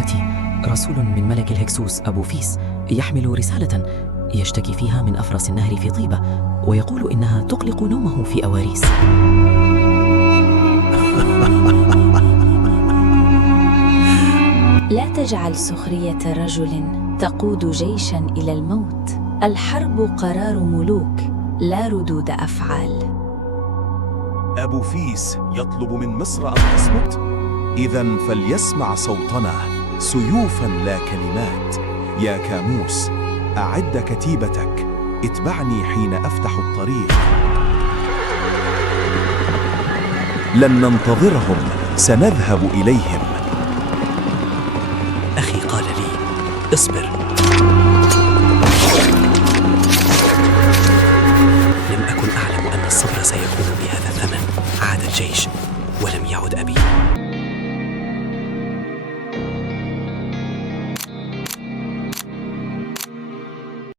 يأتي رسول من ملك الهكسوس أبو فيس يحمل رسالة يشتكي فيها من أفرس النهر في طيبة، ويقول إنها تقلق نومه في أواريس. لا تجعل سخرية رجل تقود جيشا إلى الموت. الحرب قرار ملوك، لا ردود أفعال. أبو فيس يطلب من مصر أن تصمت؟ إذن فليسمع صوتنا سيوفا لا كلمات. يا كاموس، أعد كتيبتك، اتبعني حين أفتح الطريق. لن ننتظرهم، سنذهب إليهم. أخي قال لي اصبر. لم أكن أعلم أن الصبر سيكون بهذا الثمن. عاد الجيش ولم يعد أبي.